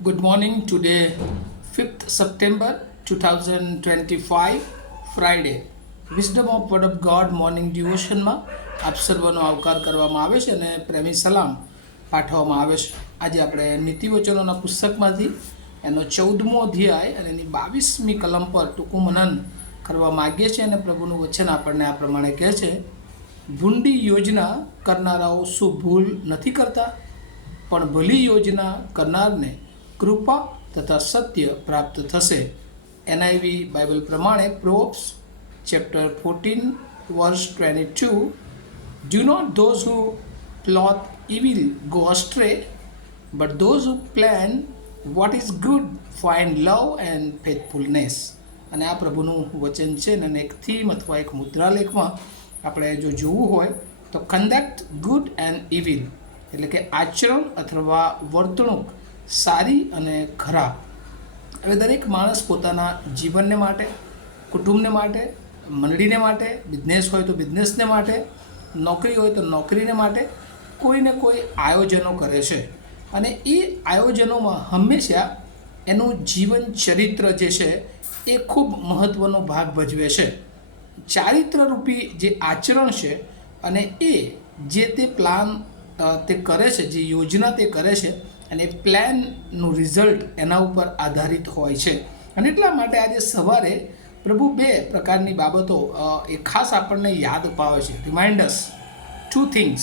Good morning. Today, 5th September 2025, Friday. Wisdom of Word of God morning ડિવોશનમાં આપ સર્વનો આવકાર કરવામાં આવે છે અને પ્રેમી સલામ પાઠવવામાં આવે છે. આજે આપણે નીતિવચનોના પુસ્તકમાંથી એનો 14મો અધ્યાય અને એની 22મી કલમ પર ટૂંકું મનન કરવા માગીએ છીએ અને પ્રભુનું વચન આપણને આ પ્રમાણે કહે છે, ભૂંડી યોજના કરનારાઓ શું ભૂલ નથી કરતા? પણ ભલી યોજના કરનારને કૃપા તથા સત્ય પ્રાપ્ત થશે. NIV બાઇબલ પ્રમાણે પ્રોવ્સ chapter 14 verse 22, do not those who plot evil go astray, but those who plan what is good find love and faithfulness. અને આ પ્રભુનું વચન છે અને એક થીમ અથવા એક મુદ્રાલેખમાં આપણે જો જોવું હોય તો કન્ડક્ટ ગુડ એન્ડ ઇવિલ, એટલે કે આચરણ અથવા વર્તણૂક સારી અને ખરાબ. હવે દરેક માણસ પોતાના જીવનને માટે, કુટુંબને માટે, મંડળીને માટે, બિઝનેસ હોય તો બિઝનેસને માટે, નોકરી હોય તો નોકરીને માટે કોઈને કોઈ આયોજનો કરે છે અને એ આયોજનોમાં હંમેશા એનું જીવન ચરિત્ર જે છે એ ખૂબ મહત્ત્વનો ભાગ ભજવે છે. ચારિત્રરૂપી જે આચરણ છે અને એ જે તે પ્લાન તે કરે છે, જે યોજના તે કરે છે અને પ્લાનનું રિઝલ્ટ એના ઉપર આધારિત હોય છે. અને એટલા માટે આજે સવારે પ્રભુ બે પ્રકારની બાબતો એ ખાસ આપણને યાદ અપાવે છે, reminders, two things.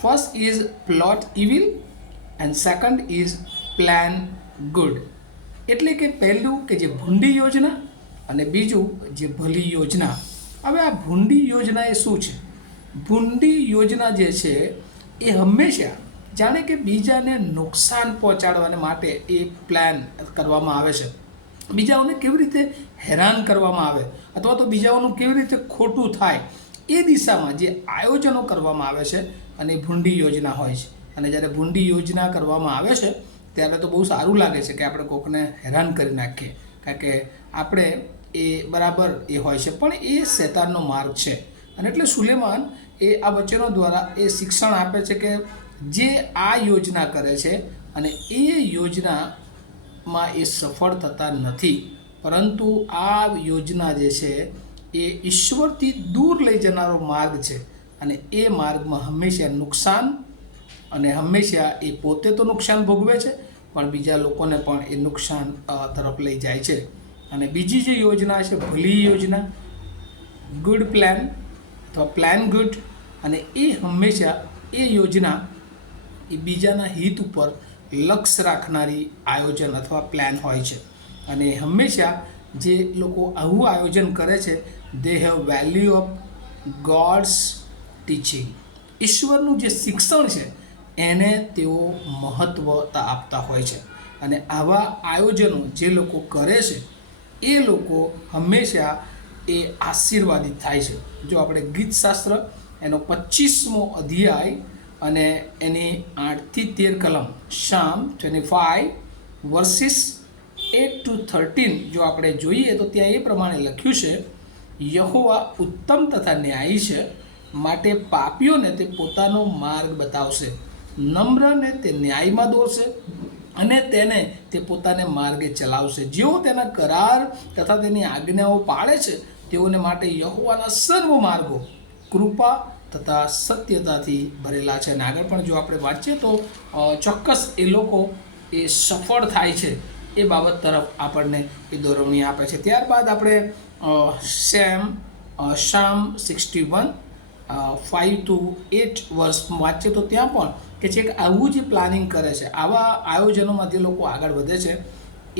First is plot evil and second is plan good. એટલે કે પહેલું કે જે ભૂંડી યોજના અને બીજું જે ભલી યોજના. હવે આ ભૂંડી યોજના એ શું છે? ભૂંડી યોજના જે છે એ હંમેશા જાણે કે બીજાને નુકસાન પહોંચાડવાને માટે એ પ્લાન કરવામાં આવે છે. બીજાઓને કેવી રીતે હેરાન કરવામાં આવે અથવા તો બીજાઓનું કેવી રીતે ખોટું થાય એ દિશામાં જે આયોજનો કરવામાં આવે છે અને ભૂંડી યોજના હોય છે. અને જ્યારે ભૂંડી યોજના કરવામાં આવે છે ત્યારે તો બહુ સારું લાગે છે કે આપણે કોઈકને હેરાન કરી નાખીએ, કારણ કે આપણે એ બરાબર એ હોય છે, પણ એ શેતાનનો માર્ગ છે. અને એટલે સુલેમાન એ આ વચનો દ્વારા એ શિક્ષણ આપે છે કે જે આ યોજના કરે છે અને એ યોજનામાં એ સફળ થતા નથી, પરંતુ આ યોજના જે છે એ ઈશ્વરથી દૂર લઈ જનારો માર્ગ છે અને એ માર્ગમાં હંમેશા નુકસાન અને હંમેશા એ પોતે તો નુકસાન ભોગવે છે પણ બીજા લોકોને પણ એ નુકસાન તરફ લઈ જાય છે. અને બીજી જે યોજના છે ભલી યોજના, ગુડ પ્લાન અથવા પ્લાન ગુડ, અને એ હંમેશા એ યોજના એ બીજાના હિત ઉપર લક્ષ્ય રાખનારી આયોજન અથવા પ્લાન હોય છે. અને હંમેશા જે લોકો આવું આયોજન કરે છે they have value of God's teaching. ઈશ્વરનું જે શિક્ષણ છે એને તેઓ મહત્ત્વતા આપતા હોય છે. અને આવા આયોજનો જે લોકો કરે છે એ લોકો હંમેશા એ આશીર્વાદિત થાય છે. જો આપણે ગીતશાસ્ત્ર એનો 25મો અધ્યાય અને એની 8 થી 13 કલમ, શામ 25 વર્સિસ 8 to 13 જો આપણે જોઈએ તો ત્યાં એ પ્રમાણે લખ્યું છે, યહોવા ઉત્તમ તથા ન્યાયી છે, માટે પાપીઓને તે પોતાનો માર્ગ બતાવશે, નમ્રને તે ન્યાયમાં દોરશે અને તેને તે પોતાને માર્ગે ચલાવશે. જેઓ તેના કરાર તથા તેની આજ્ઞાઓ પાળે છે તેઓને માટે યહોવાના સર્વ માર્ગો કૃપા તથા સત્યતાથી ભરેલા છે. અને આગળ પણ જો આપણે વાંચીએ તો ચોક્કસ એ લોકો એ સફળ થાય છે એ બાબત તરફ આપણને એ દોરવણી આપે છે. ત્યારબાદ આપણે શામ 61 5 to 8 વર્ષ વાંચીએ તો ત્યાં પણ કે છે કે આવું જે પ્લાનિંગ કરે છે, આવા આયોજનોમાં જે લોકો આગળ વધે છે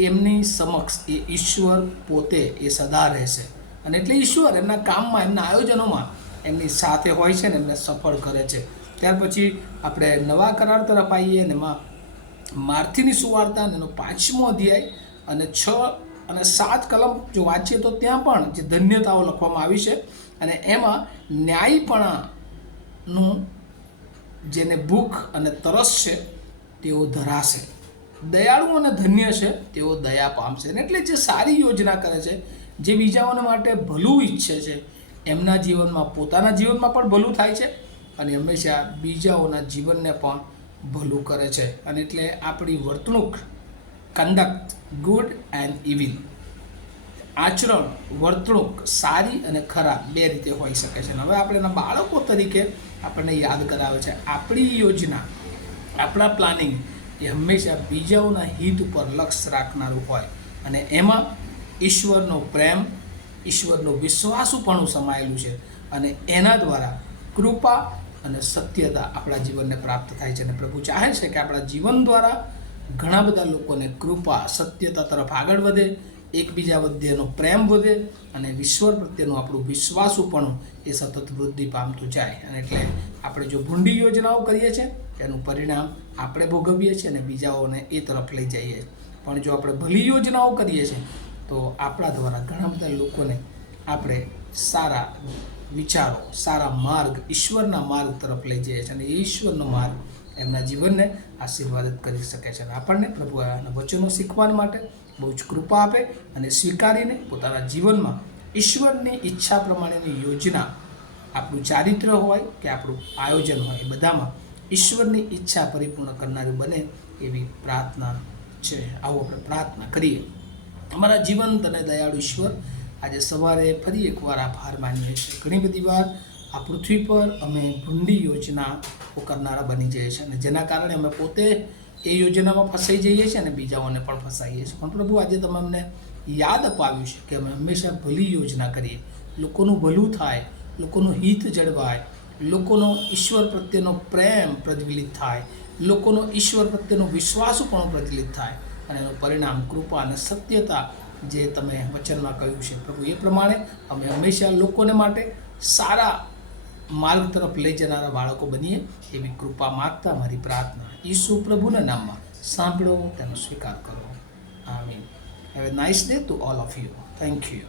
એમની સમક્ષ એ ઈશ્વર પોતે એ સદા રહેશે. અને એટલે ઈશ્વર એમના કામમાં, એમના આયોજનોમાં એમની સાથે હોય છે ને એમને સફળ કરે છે. ત્યાર પછી આપણે નવા કરાર તરફ આવીએ અને એમાં માર્થીની સુવાર્તા એનો 5મો અધ્યાય અને 6 અને 7 કલમ જો વાંચીએ તો ત્યાં પણ જે ધન્યતાઓ લખવામાં આવી છે અને એમાં ન્યાયીપણાનું જેને ભૂખ અને તરસ છે તેઓ ધરાશે, દયાળુ અને ધન્ય છે તેઓ દયા પામશે. એટલે જે સારી યોજના કરે છે, જે બીજાઓને માટે ભલું ઈચ્છે છે, એમના જીવનમાં, પોતાના જીવનમાં પણ ભલું થાય છે અને હંમેશા બીજાઓના જીવનને પણ ભલું કરે છે. અને એટલે આપણી વર્તણૂક કન્ડક્ટ ગુડ એન્ડ ઇવિલ. આચરણ, વર્તણૂક સારી અને ખરાબ બે રીતે હોઈ શકે છે. હવે આપણે એના બાળકો તરીકે આપણને યાદ કરાવે છે આપણી યોજના, આપણા પ્લાનિંગ એ હંમેશા બીજાઓના હિત ઉપર લક્ષ્ય રાખનારું હોય અને એમાં ઈશ્વરનો પ્રેમ, ઈશ્વરનું વિશ્વાસુપણું સમાયેલું છે અને એના દ્વારા કૃપા અને સત્યતા આપણા જીવનને પ્રાપ્ત થાય છે. અને પ્રભુ ચાહે છે કે આપણા જીવન દ્વારા ઘણા બધા લોકોને કૃપા, સત્યતા તરફ આગળ વધે, એકબીજા વચ્ચેનો પ્રેમ વધે અને ઈશ્વર પ્રત્યેનું આપણું વિશ્વાસુપણું એ સતત વૃદ્ધિ પામતું જાય. અને એટલે આપણે જો ભૂંડી યોજનાઓ કરીએ છીએ એનું પરિણામ આપણે ભોગવીએ છીએ અને બીજાઓને એ તરફ લઈ જઈએ છીએ. પણ જો આપણે ભલી યોજનાઓ કરીએ છીએ તો આપણા દ્વારા ઘણા બધા લોકોને આપણે સારા વિચારો, સારા માર્ગ, ઈશ્વરના માર્ગ તરફ લઈ જઈએ છીએ અને એ ઈશ્વરનો માર્ગ એમના જીવનને આશીર્વાદિત કરી શકે છે. અને આપણને પ્રભુ આના વચનો શીખવા માટે બહુ જ કૃપા આપે અને સ્વીકારીને પોતાના જીવનમાં ઈશ્વરની ઈચ્છા પ્રમાણેની યોજના, આપણું ચારિત્ર હોય કે આપણું આયોજન હોય, એ બધામાં ઈશ્વરની ઈચ્છા પરિપૂર્ણ કરનારી બને એવી પ્રાર્થના છે. આવો આપણે પ્રાર્થના કરીએ. અમારા જીવંત અને દયાળુ ઈશ્વર, આજે સવારે ફરી એકવાર આભાર માનીએ છીએ. ઘણી બધી વાર આ પૃથ્વી પર અમે ભૂંડી યોજનાઓ કરનારા બની જઈએ છીએ અને જેના કારણે અમે પોતે એ યોજનામાં ફસાઈ જઈએ છીએ અને બીજાઓને પણ ફસાઈએ છીએ. પણ પ્રભુ, આજે તમે અમને યાદ અપાવ્યું છે કે અમે હંમેશા ભલી યોજના કરીએ, લોકોનું ભલું થાય, લોકોનું હિત જળવાય, લોકોનો ઈશ્વર પ્રત્યેનો પ્રેમ પ્રજ્વલિત થાય, લોકોનો ઈશ્વર પ્રત્યેનો વિશ્વાસુપણું પ્રજ્વલિત થાય અને એનું પરિણામ કૃપા અને સત્યતા જે તમે વચનમાં કહ્યું છે પ્રભુ, એ પ્રમાણે અમે હંમેશા લોકોને માટે સારા માર્ગ તરફ લઈ જનારા બાળકો બનીએ એવી કૃપા માગતા મારી પ્રાર્થના ઈસુ પ્રભુના નામમાં સાંભળો, તેનો સ્વીકાર કરો. આમીન. Have a nice day to all of you. Thank you.